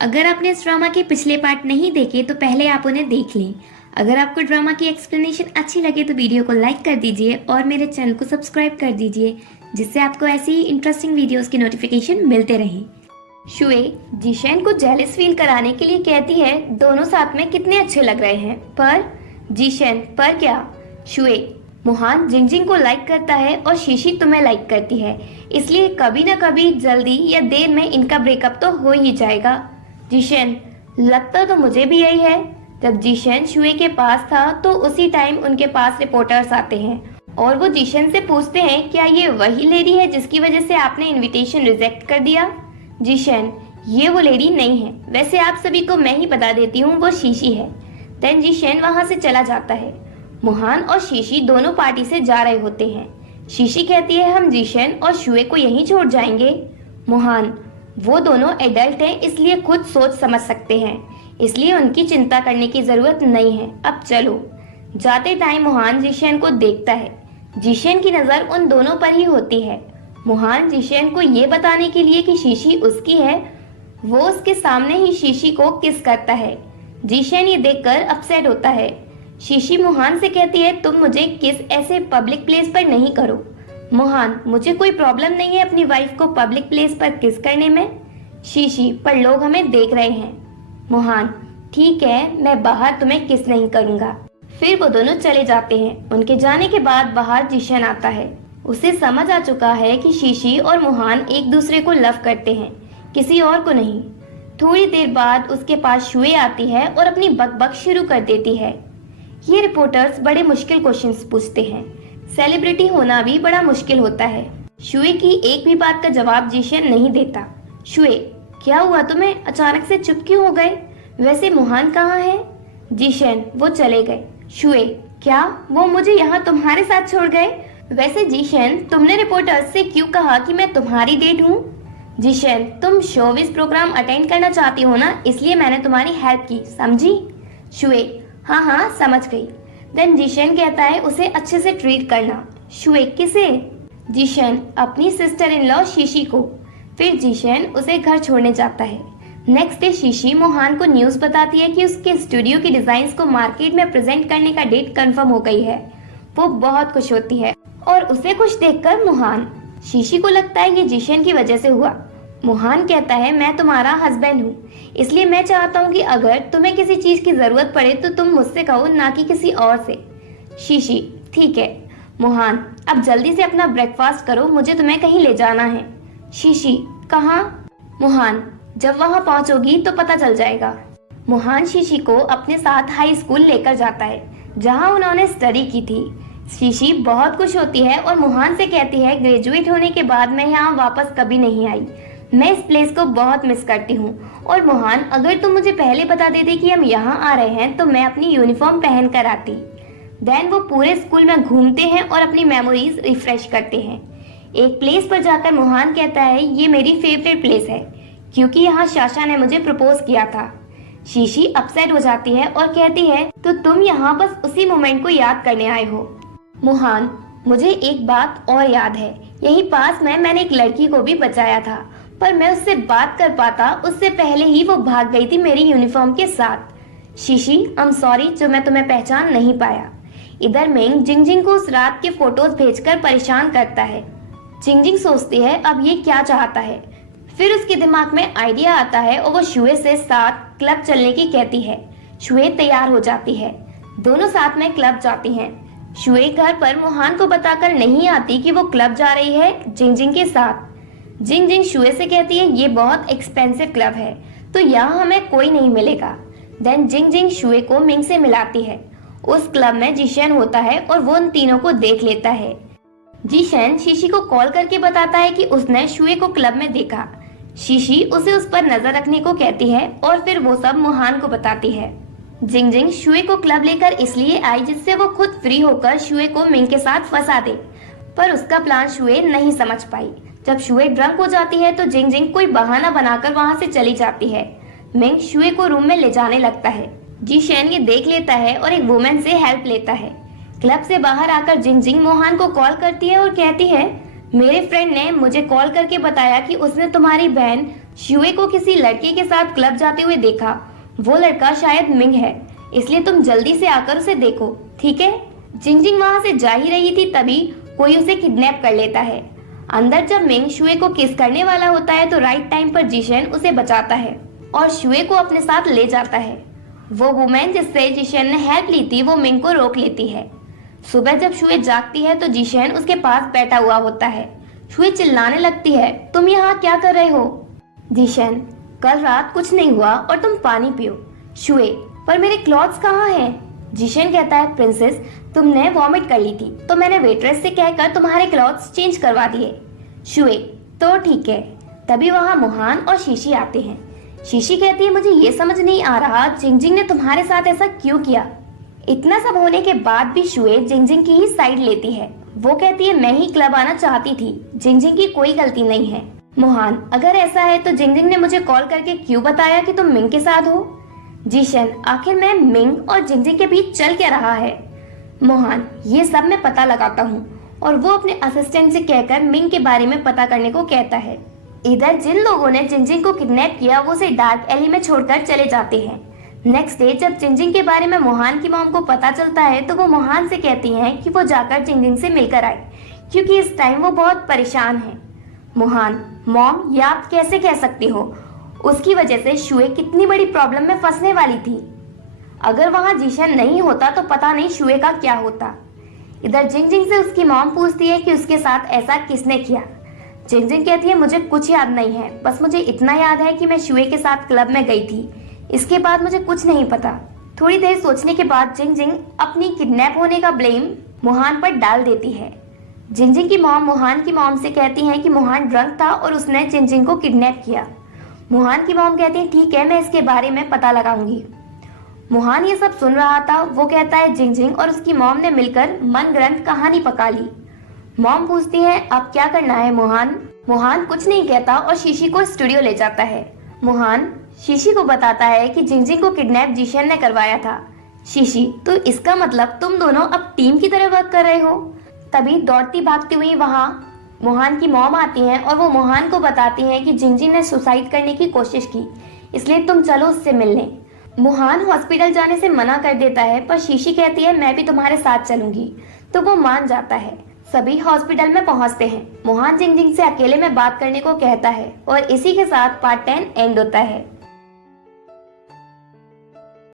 अगर आपने इस ड्रामा के पिछले पार्ट नहीं देखे तो पहले आप उन्हें देख लें। अगर आपको ड्रामा की एक्सप्लेनेशन अच्छी लगे तो वीडियो को लाइक कर दीजिए और मेरे चैनल को सब्सक्राइब कर दीजिए, जिससे आपको ऐसी ही इंटरेस्टिंग वीडियोस की नोटिफिकेशन मिलते रहें। शुए जीशेन को जेलस फील कराने के लिए कहती है दोनों साथ में कितने अच्छे लग रहे हैं, पर जीशेन पर क्या? शुए मोहान जिंगजिंग को लाइक करता है और शीशी तुम्हें लाइक करती है, इसलिए कभी न कभी जल्दी या देर में इनका ब्रेकअप तो हो ही जाएगा। जीशेन लगता तो मुझे भी यही है। जब जीशेन शुए के पास था तो उसी टाइम उनके पास रिपोर्टर्स आते हैं और वो जीशेन से पूछते हैं क्या ये वही लेडी है जिसकी वजह से आपने इनविटेशन रिजेक्ट कर दिया? जीशेन ये वो लेडी नहीं है, वैसे आप सभी को मैं ही बता देती हूँ, वो शीशी है। देन जीशेन वहाँ से चला जाता है। मोहान और शीशी दोनों पार्टी से जा रहे होते हैं। शीशी कहती है हम जीशेन और शुए को यहीं छोड़ जाएंगे। मोहान वो दोनों एडल्ट हैं, इसलिए खुद सोच समझ सकते हैं, इसलिए उनकी चिंता करने की जरूरत नहीं है, अब चलो। जाते टाइम मोहान जीशेन को देखता है। जीशेन की नजर उन दोनों पर ही होती है। मोहान जीशेन को ये बताने के लिए कि शीशी उसकी है, वो उसके सामने ही शीशी को किस करता है। जीशेन ये देखकर अपसेट होता है। शीशी मोहान से कहती है तुम मुझे किस ऐसे पब्लिक प्लेस पर नहीं करो। मोहान मुझे कोई प्रॉब्लम नहीं है अपनी वाइफ को पब्लिक प्लेस पर किस करने में। शीशी पर लोग हमें देख रहे हैं। मोहान ठीक है, मैं बाहर तुम्हें किस नहीं करूंगा। फिर वो दोनों चले जाते हैं। उनके जाने के बाद बाहर जीशेन आता है। उसे समझ आ चुका है कि शीशी और मोहान एक दूसरे को लव करते हैं, किसी और को नहीं। थोड़ी देर बाद उसके पास शुए आती है और अपनी बकबक शुरू कर देती है। ये रिपोर्टर्स बड़े मुश्किल क्वेश्चंस पूछते हैं। सेलिब्रिटी होना भी बड़ा मुश्किल होता है। शुए की एक भी बात का जवाब जीशेन नहीं देता। शुए क्या हुआ तुम्हें, अचानक से चुप क्यों हो गए? वैसे मोहान कहाँ है? जीशेन वो चले गए। शुए क्या वो मुझे यहाँ तुम्हारे साथ छोड़ गए? वैसे जीशेन तुमने रिपोर्टर्स से क्यों कहा कि मैं तुम्हारी डेट हूँ? जीशेन तुम शोबिस प्रोग्राम अटेंड करना चाहती हो ना, इसलिए मैंने तुम्हारी हेल्प की, समझी? शुए हाँ हाँ समझ गई। देन जीशेन कहता है उसे अच्छे से ट्रीट करना। शुए किसे? जीशेन अपनी सिस्टर इन लॉ शीशी को। फिर जीशेन उसे घर छोड़ने जाता है। नेक्स्ट डे शीशी मोहान को न्यूज बताती है कि उसके स्टूडियो की डिजाइन्स को मार्केट में प्रेजेंट करने का डेट कंफर्म हो गई है। वो बहुत खुश होती है और उसे खुश देखकर मोहान। शीशी को लगता है ये जीशेन की वजह से हुआ। मोहान कहता है मैं तुम्हारा हस्बैंड हूँ, इसलिए मैं चाहता हूँ कि अगर तुम्हें किसी चीज की जरूरत पड़े तो तुम मुझसे कहो, ना कि किसी और से। शीशी ठीक है। मोहान अब जल्दी से अपना ब्रेकफास्ट करो, मुझे तुम्हें कहीं ले जाना है। शीशी कहाँ? मोहान जब वहाँ पहुँचोगी तो पता चल जाएगा। मोहान शीशी को अपने साथ हाई स्कूल लेकर जाता है, जहाँ उन्होंने स्टडी की थी। शीशी बहुत खुश होती है और मोहान से कहती है ग्रेजुएट होने के बाद मैं यहाँ वापस कभी नहीं आई, मैं इस प्लेस को बहुत मिस करती हूँ। और मोहान अगर तुम मुझे पहले बता देते कि हम यहाँ आ रहे हैं तो मैं अपनी यूनिफॉर्म पहन कर आती। देन वो पूरे स्कूल में घूमते हैं और अपनी मेमोरीज रिफ्रेश करते हैं। एक प्लेस पर जाकर मोहान कहता है ये मेरी फेवरेट प्लेस है क्योंकि यहाँ शाशा ने मुझे प्रपोज किया था। शीशी अपसेट हो जाती है और कहती है तो तुम यहाँ बस उसी मोमेंट को याद करने आए हो। मोहान मुझे एक बात और याद है, यही पास में मैंने एक लड़की को भी बचाया था, पर मैं उससे बात कर पाता उससे पहले ही वो भाग गई थी मेरी यूनिफॉर्म के साथ। शीशी आई एम सॉरी जो मैं तुम्हें पहचान नहीं पाया। इधर मिंग जिंगजिंग को उस रात के फोटोज भेजकर परेशान करता है। जिंगजिंग सोचती है अब ये क्या चाहता है। फिर उसके दिमाग में आइडिया आता है और वो शुए से साथ क्लब चलने की कहती है। शुए तैयार हो जाती है, दोनों साथ में क्लब जाती हैं। शुए घर पर मोहान को बताकर नहीं आती कि वो क्लब जा रही है जिंगजिंग के साथ। जिंगजिंग शुए से कहती है ये बहुत एक्सपेंसिव क्लब है तो यहाँ हमें कोई नहीं मिलेगा। देन जिंगजिंग शुए को मिंग से मिलाती है। उस क्लब में जीशेन होता है और वो उन तीनों को देख लेता है। जीशेन शीशी को कॉल करके बताता है कि उसने शुए को क्लब में देखा। शीशी उसे उस पर नजर रखने को कहती है और फिर वो सब मोहान को बताती है। जिंगजिंग शुए को क्लब लेकर इसलिए आई जिससे वो खुद फ्री होकर शुए को मिंग के साथ फंसा दे, पर उसका प्लान शुए नहीं समझ पाई। जब शुए ड्रंक हो जाती है तो जिंगजिंग कोई बहाना बनाकर वहाँ से चली जाती है। मिंग शुए को रूम में ले जाने लगता है। जीशेन ये देख लेता है और एक वुमेन से हेल्प लेता है। क्लब से बाहर आकर जिंगजिंग मोहान को कॉल करती है और कहती है मेरे फ्रेंड ने मुझे कॉल करके बताया कि उसने तुम्हारी बहन शुए को किसी लड़के के साथ क्लब जाते हुए देखा। वो लड़का शायद मिंग है, इसलिए तुम जल्दी से आकर उसे देखो, ठीक है? जिंगजिंग वहां से जा ही रही थी तभी कोई उसे किडनैप कर लेता है। अंदर जब मिंग शुए को किस करने वाला होता है तो राइट टाइम पर जिशन उसे बचाता है और शुए को अपने साथ ले जाता है। वो वुमेन जिससे जिशन ने हेल्प ली थी वो मिंग को रोक लेती है। सुबह जब शुए जागती है तो जिशन उसके पास बैठा हुआ होता है। शुए चिल्लाने लगती है, तुम यहाँ क्या कर रहे हो? जिशन, कल रात कुछ नहीं हुआ और तुम पानी पियो। शुए, पर मेरे क्लॉथ्स कहाँ हैं? जिशन कहता है, प्रिंसेस, तुमने वॉमिट कर ली थी तो मैंने वेट्रेस से कहकर तुम्हारे क्लॉथ्स चेंज करवा दिए। शुए, तो ठीक है। तभी वहाँ मोहान और शीशी आते हैं। शीशी कहती है, मुझे ये समझ नहीं आ रहा जिंगजिंग ने तुम्हारे साथ ऐसा क्यों किया। इतना सब होने के बाद भी शुए जिंगजिंग की ही साइड लेती है। वो कहती है, मैं ही क्लब आना चाहती थी, जिंगजिंग की कोई गलती नहीं है। मोहान, अगर ऐसा है तो जिंगजिंग ने मुझे कॉल करके क्यों बताया कि तुम मिंग के साथ हो? जिशन, आखिर मैं मिंग और जिंगजिंग के बीच चल क्या रहा है? मोहान, ये सब मैं पता लगाता हूँ। और वो अपने असिस्टेंट से कहकर मिंग के बारे में पता करने को कहता है। इधर जिन लोगों ने जिंगजिंग को किडनैप किया वो उसे डार्क एली में छोड़कर चले जाते हैं। नेक्स्ट डे जब जिंगजिंग के बारे में मोहान की मॉम को पता चलता है तो वो मोहान से कहती हैं कि वो जाकर जिंगजिंग से मिलकर आए क्योंकि इस टाइम वो बहुत परेशान है। मोहान, मॉम, ये आप कैसे कह सकती हो? उसकी वजह से शुए कितनी बड़ी प्रॉब्लम में फंसने वाली थी। अगर वहाँ जिशन नहीं होता तो पता नहीं शुए का क्या होता। इधर जिंगजिंग से उसकी मॉम पूछती है कि उसके साथ ऐसा किसने किया। जिंगजिंग कहती है, मुझे कुछ याद नहीं है, बस मुझे इतना याद है कि मैं शुए के साथ क्लब में गई थी। इसके बाद मुझे कुछ नहीं पता। थोड़ी देर सोचने के बाद जिंगजिंग अपनी किडनैप होने का ब्लेम मोहान पर डाल देती है। जिंगजिंग की मॉम मोहान की मॉम से कहती है कि मोहान ड्रंक था और उसने जिंगजिंग को किडनैप किया। मोहान की मॉम कहती है, ठीक है, मैं इसके बारे में पता लगाऊंगी। मोहान ये सब सुन रहा था। वो कहता है, जिंगजिंग और उसकी मॉम ने मिलकर मनगढ़ंत कहानी पका ली। मॉम पूछती है, अब क्या करना है मोहान? मोहान कुछ नहीं कहता और शीशी को स्टूडियो ले जाता है। मोहान शीशी को बताता है कि जिंगजिंग को किडनैप जिशन ने करवाया था। शीशी, तो इसका मतलब तुम दोनों अब टीम की तरह वर्क कर रहे हो। तभी दौड़ती भागती हुई वहाँ मोहान की मॉम आती हैं और वो मोहान को बताती हैं कि जिंगजिंग ने सुसाइड करने की कोशिश की, इसलिए तुम चलो उससे मिलने। मोहान हॉस्पिटल जाने से मना कर देता है पर शीशी कहती है, मैं भी तुम्हारे साथ चलूंगी, तो वो मान जाता है। सभी हॉस्पिटल में पहुंचते हैं। मोहान जिंगजिंग से अकेले में बात करने को कहता है और इसी के साथ पार्ट 10 एंड होता है।